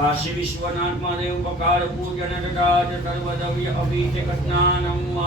काशी विश्वनाथ महादेव पकार पूजन राज सर्वदव्य अभीत स्नानम्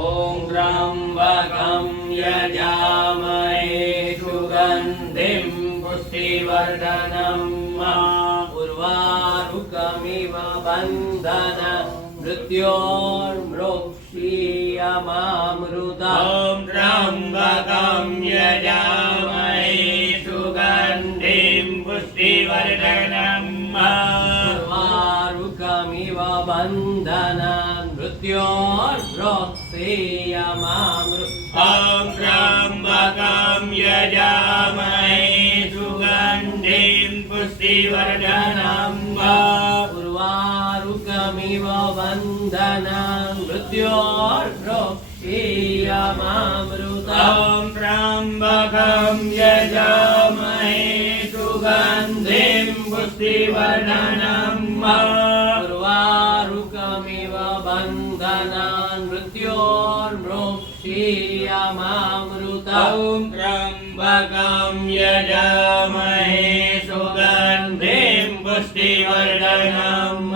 ओम त्र्यंबकं यजामहे सुगंधिं पुष्टिवर्धनम् उर्वारुकमिव बन्धन मृत्योर्मृक्षीयमामृतम् त्र्यंबकं यजामहे सुगंधिं पुष्टिवर्धनम् उर्वारुकमिव बन्धन मृत्योर्मृक्षीयमामृतम् त्र्यंबकं यजामहे सुगंधिं पुष्टिवर्धनम् उर्वारुकमिव बन्धनं मृत्योर्मृक्षीयमामृतम् त्र्यंबकं यजामहे सुगंधिं पुष्टिवर्धनम् उर्वारुकमिव बन्धनं मृत्योर्मृक्षीयमामृतम् त्र्यंबकं यजामहे सुगंधिं पुष्टिवर्धनम्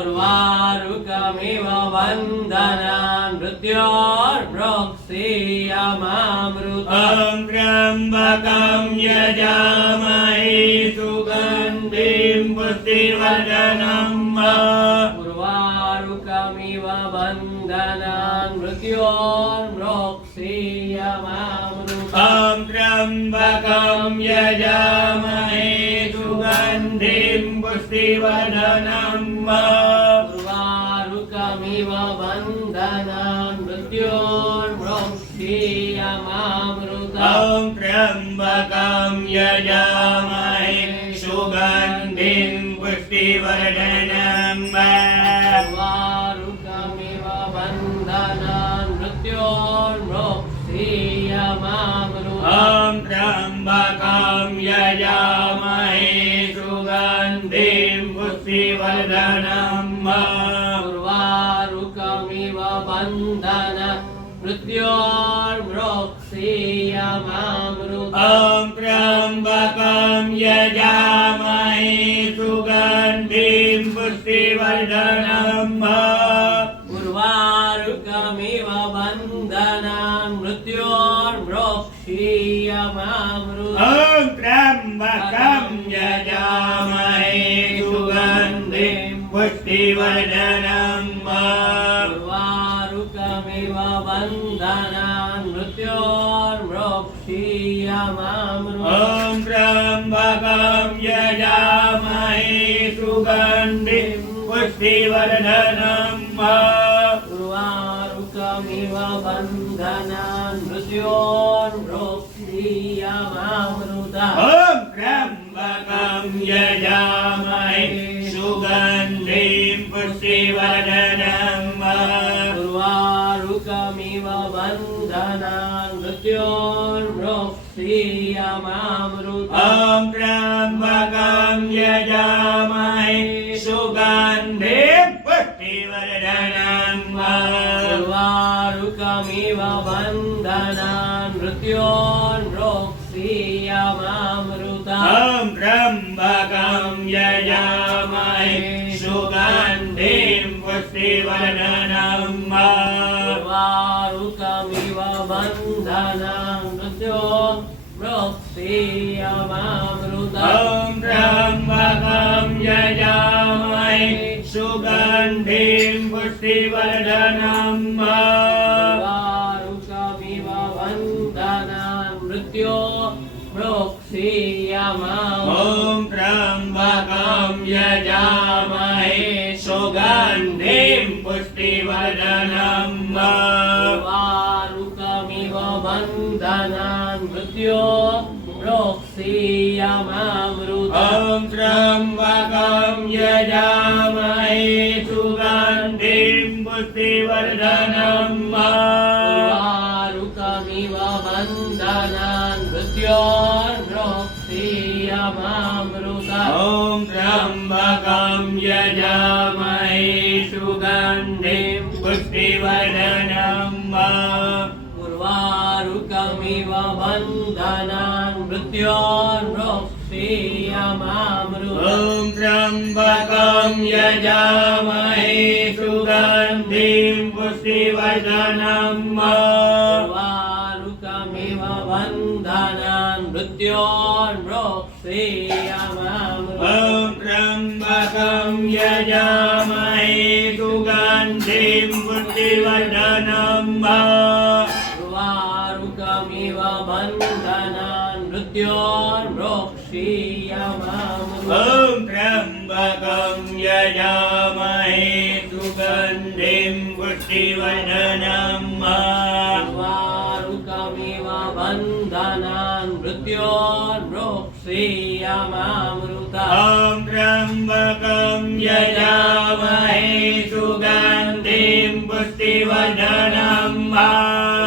उर्वारुकमिव बन्धनं मृत्योर्मृक्षीयमामृतम् त्र्यंबकं यजामहे सुगंधिं पुष्टिवर्धनम् उर्वारुकमिव बन्धनं मृत्योर्मृक्षीयमामृतम् त्र्यंबकं यजामहे सुगंधिं पुष्टिवर्धनम् उर्वारुकमिव बन्धनं मृत्योर्मृक्षीयमामृतम् त्र्यंबकं यजामहे सुगंधिं पुष्टिवर्धनम् उर्वारुकमिव बन्धनं मृत्योर्मृक्षीयमामृतम् त्र्यंबकं यजामहे सुगंधिं पुष्टिवर्धनम् उर्वारुकमिव बन्धनं मृत्योर्मृक्षीयमामृतम् त्र्यंबकं यजामहे सुगंधिं पुष्टिवर्धनम् उर्वारुकमिव बन्धनं मृत्योर्मृक्षीयमामृतम् त्र्यंबकं यजामहे सुगंधिं पुष्टिवर्धनम् उर्वारुकमिव बन्धनं मृत्योर्मृक्षीयमामृतम् त्र्यंबकं यजामहे सुगंधिं पुष्टिवर्धनम् उर्वारुकमिव बन्धनं मृत्योर्मृक्षीयमामृतम् त्र्यंबकं यजामहे सुगंधिं पुष्टिवर्धनम् उर्वारुकमिव बन्धनं मृत्योर्मृक्षीयमामृतम् त्र्यंबकं यजामहे सुगंधिं पुष्टिवर्धनम् उर्वारुकमिव बन्धनं मृत्योर्मृक्षीयमामृतम् त्र्यंबकं यजामहे सुगंधिं पुष्टिवर्धनम् उर्वारुकमिव बन्धनं मृत्योर्मृक्षीयमामृतम् त्र्यंबकं यजामहे सुगंधिं पुष्टिवर्धनम् उर्वारुकमिव बन्धनं मृत्योर्मृक्षीयमामृतम् त्र्यंबकं यजामहे सुगंधिं पुष्टिवर्धनम् उर्वारुकमिव बन्धनं मृत्योर्मृक्षीयमामृतम् त्र्यंबकं यजामहे सुगंधिं पुष्टिवर्धनम् उर्वारुकमिव बन्धनं मृत्योर्मृक्षीयमामृतम् त्र्यंबकं यजामहे सुगंधिं पुष्टिवर्धनम् उर्वारुकमिव बन्धनं मृत्योर्मृक्षीयमामृतम् ॐ त्र्यम्बकं यजामहे सुगन्धिं पुष्टिवर्धनम् उर्वारुकमिव बन्धनान् मृत्योर्मोक्षेयमामृतम् ॐ त्र्यम्बकं यजामहे सुगन्धिं पुष्टिवर्धनम् उर्वारुकमिव बन्धनान् मृत्योर्मोक्षेयमामृतम् ॐ त्र्यम्बकं यजामहे सुगन्धिं पुष्टिवर्धनम् उर्वारुकमिव बन्धनान् मृत्योर्मोक्षेयमामृतम् ॐ त्र्यम्बकं यजामहे सुगन्धिं पुष्टिवर्धनम्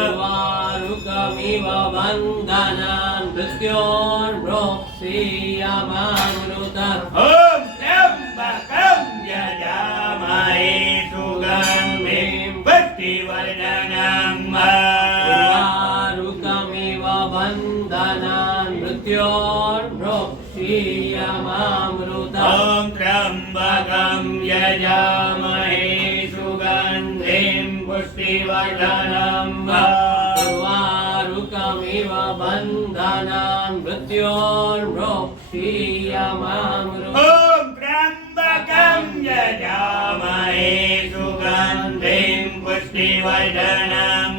उर्वारुकमिव बन्धनान् मृत्योर्मोक्षेयमामृतम् ॐ त्र्यम्बकं यजामहे सुगन्धिं पुष्टिवर्धनम् उर्वारुकमिव बन्धनान् मृत्योर्मोक्षेयमामृतम् ॐ त्र्यम्बकं यजामहे सुगन्धिं पुष्टिवर्धनम् उर्वारुकमिव बन्धनान् मृत्योर्मोक्षेयमामृतम् ॐ त्र्यम्बकं यजामहे सुगन्धिं पुष्टिवर्धनम्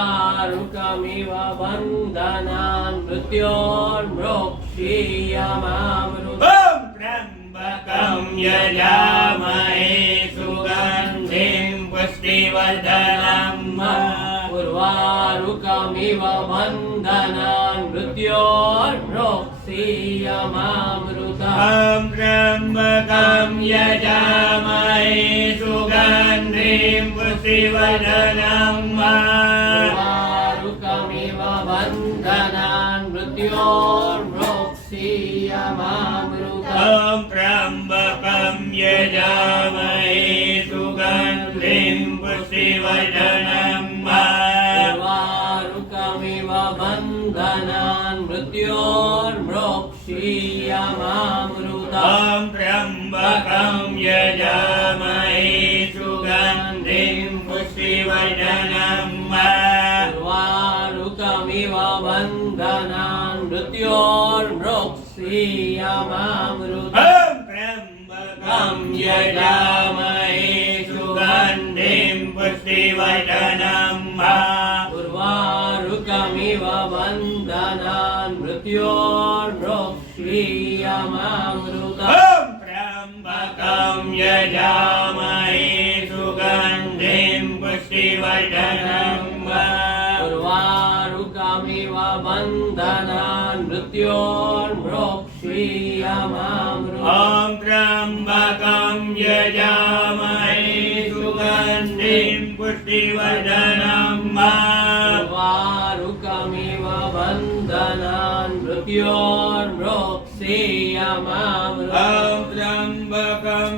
उर्वारुकमिव बन्धनान् मृत्योर्मोक्षेयमामृतम् ॐ त्र्यम्बकं यजामहे सुगन्धिं पुष्टिवर्धनम् उर्वारुकमिव बन्धनान् मृत्योर्मोक्षेयमामृतम् ॐ त्र्यम्बकं यजामहे सुगन्धिं पुष्टिवर्धनम् उर्वारुकमिव बन्धनान् मृत्योर्मोक्षेयमामृतम् ॐ त्र्यम्बकं यजामहे सुगन्धिं पुष्टिवर्धनम् उर्वारुकमिव बन्धनान् मृत्योर्मोक्षेयमामृतम् ॐ त्र्यम्बकं यजामहे सुगन्धिं पुष्टिवर्धनम् उर्वारुकमिव बन्धनान् मृत्योर्मोक्षेयमामृतम् ॐ त्र्यम्बकं यजामहे सुगन्धिं पुष्टिवर्धनम् उर्वारुकमिव बन्धनान् मृत्योर्मोक्षेयमामृतम् ॐ त्र्यम्बकं यजामहे सुगन्धिं पुष्टिवर्धनम् उर्वारुकमिव बन्धनान् मृत्योर्मोक्षेयमामृतम् ॐ त्र्यम्बकं यजामहे सुगन्धिं पुष्टिवर्धनम् उर्वारुकमिव बन्धनान् मृत्योर्मोक्षेयमामृतम् ॐ त्र्यम्बकं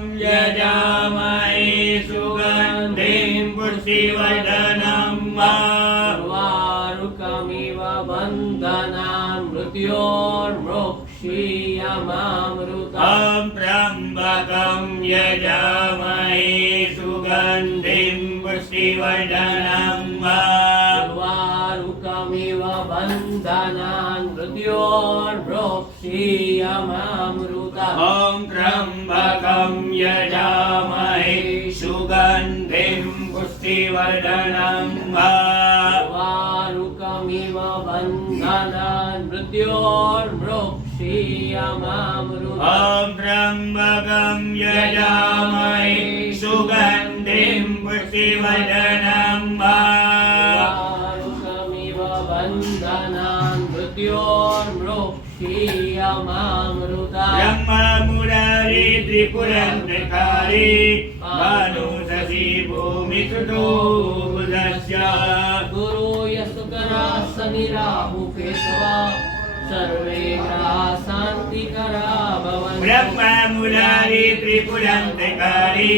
यजामहे सुगन्धिं पुष्टिवर्धनम् उर्वारुकमिव बन्धनान् मृत्योर्मोक्षेयमामृतम् ॐ त्र्यम्बकं यजामहे सुगन्धिं पुष्टिवर्धनम् उर्वारुकमिव बन्धनान् मृत्योर्मोक्षेयमामृतम् ॐ त्र्यम्बकं यजामहे सुगन्धिं पुष्टिवर्धनम् उर्वारुकमिव बन्धनान् मृत्योर्मोक्षेयमामृतम् ॐ त्र्यम्बकं यजामहे सुगन्धिं पुष्टिवर्धनम् उर्वारुकमिव बन्धनान् मृत्योर्मोक्षेयमामृतम् ब्रह्ममुरारी त्रिपुरन्तकारी भानुशशि भूमिसुतो बुधस्य गुरु यशुकरा शनिराहुकेतवा सर्वे ग्रहा शान्तिकरा भवन्तु ब्रह्ममुरारी त्रिपुरन्तकारी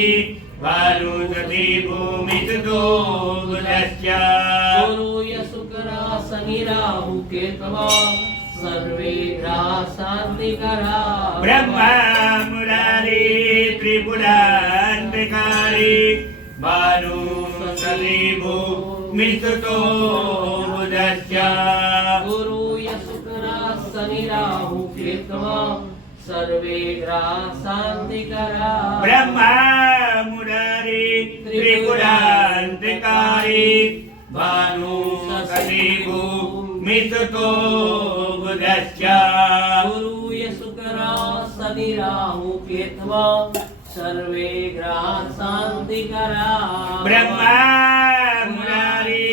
भानुशशि भूमिसुतो बुधस्य गुरु यशुकरा शनिराहुकेतवा सर्वे ग्रह शांतिकरा ब्रह्मा मुरारी त्रिपुरांतकारी भानु सदी भूमिस्तुतो बुधस्य गुरु शुक्र शनि राहु केतु सर्वे ग्रह शांतिकरा ब्रह्मा मुरारी त्रिपुरांतकारी भानु सदी भूमिस्तुतो बुधस्य गुरु शुक्र शनि राहु केतु सर्वे ग्रह शांतिकरा ब्रह्मा मुरारी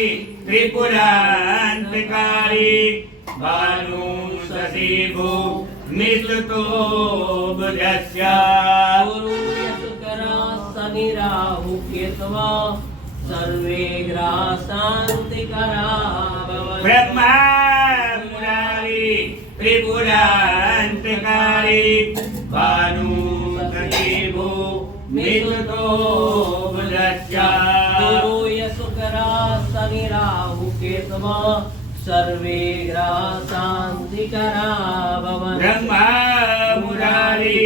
त्रिपुरांतकारी भानु सदी भूमिस्तुतो बुधस्य गुरु शुक्र शनि राहु केतु सर्वे ग्रह शांतिकरा ब्रह्मा मुरारी त्रिपुरांतकारी भानु सदी भूमिस्तुतो बुधस्य गुरु शुक्र शनि राहु केतु सर्वे ग्रह शांतिकरा ब्रह्मा मुरारी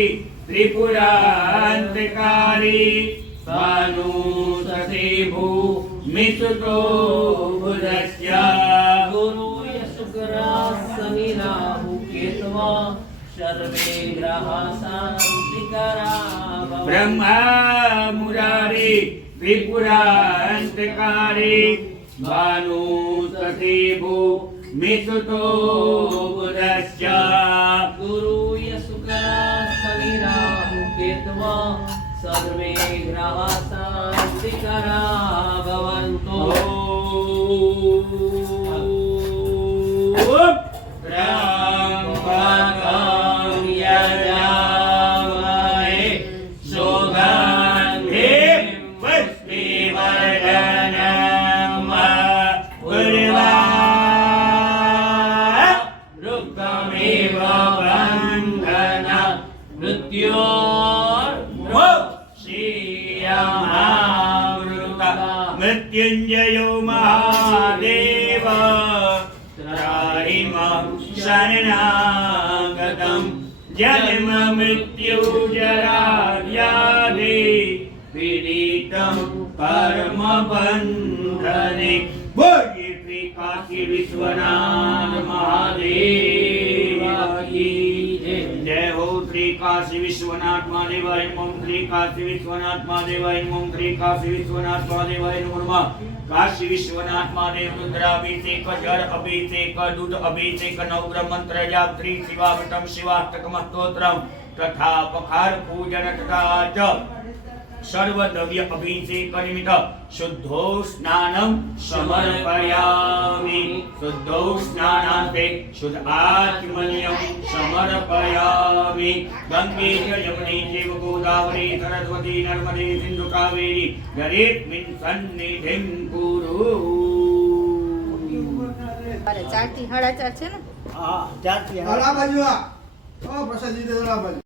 त्रिपुरांतकारी भानु सदी भूमिस्तुतो बुधस्य गुरु शुक्र शनि राहु केतु सर्वे ग्रह शांतिकरा ब्रह्मा मुरारी त्रिपुरांतकारी भानु सदी भूमिस्तुतो बुधस्य गुरु शुक्र शनि राहु केतु सर्वे ग्रह शांतिकरा भवन्तु त्र्यम्बकं यजामहे सुगन्धिं पुष्टिवर्धनम् उर्वारुकमिव बन्धनं मृत्योर्मुक्षीयमामृता मृत्युञ्जयो महादेव त्राहिमं शरणागतं जन्म मृत्यु जरा व्याधि पीडितं परमबन्धने बोलिए श्री काशी विश्वनाथ महादेव की जय हो श्री काशी विश्वनाथ महादेवाय नमः श्री काशी विश्वनाथ महादेवाय नमः श्री काशी विश्वनाथ महादेवाय नमः काशी विश्वनाथ महादेव रुद्राभिषेक जल अभिषेक दूध अभिषेक नवग्रह मंत्र जाप श्री शिवावटम शिवाष्टकम स्तोत्रम तथा पखार पूजन तथा च सर्वद्रव्य अभिषेक निमित्त शुद्धो स्नानं समर्पयामि शुद्धो स्नानान्ते शुद्ध आचमनीयं समर्पयामि गंगे च यमुने चैव गोदावरी सरस्वती नर्मदे सिन्धु कावेरी जलेऽस्मिन् सन्निधिं कुरु અરે 4 થી 4:30 છે ને હા ત્યારથી આ બાજુ આ પ્રસાદ દીધો આ બાજુ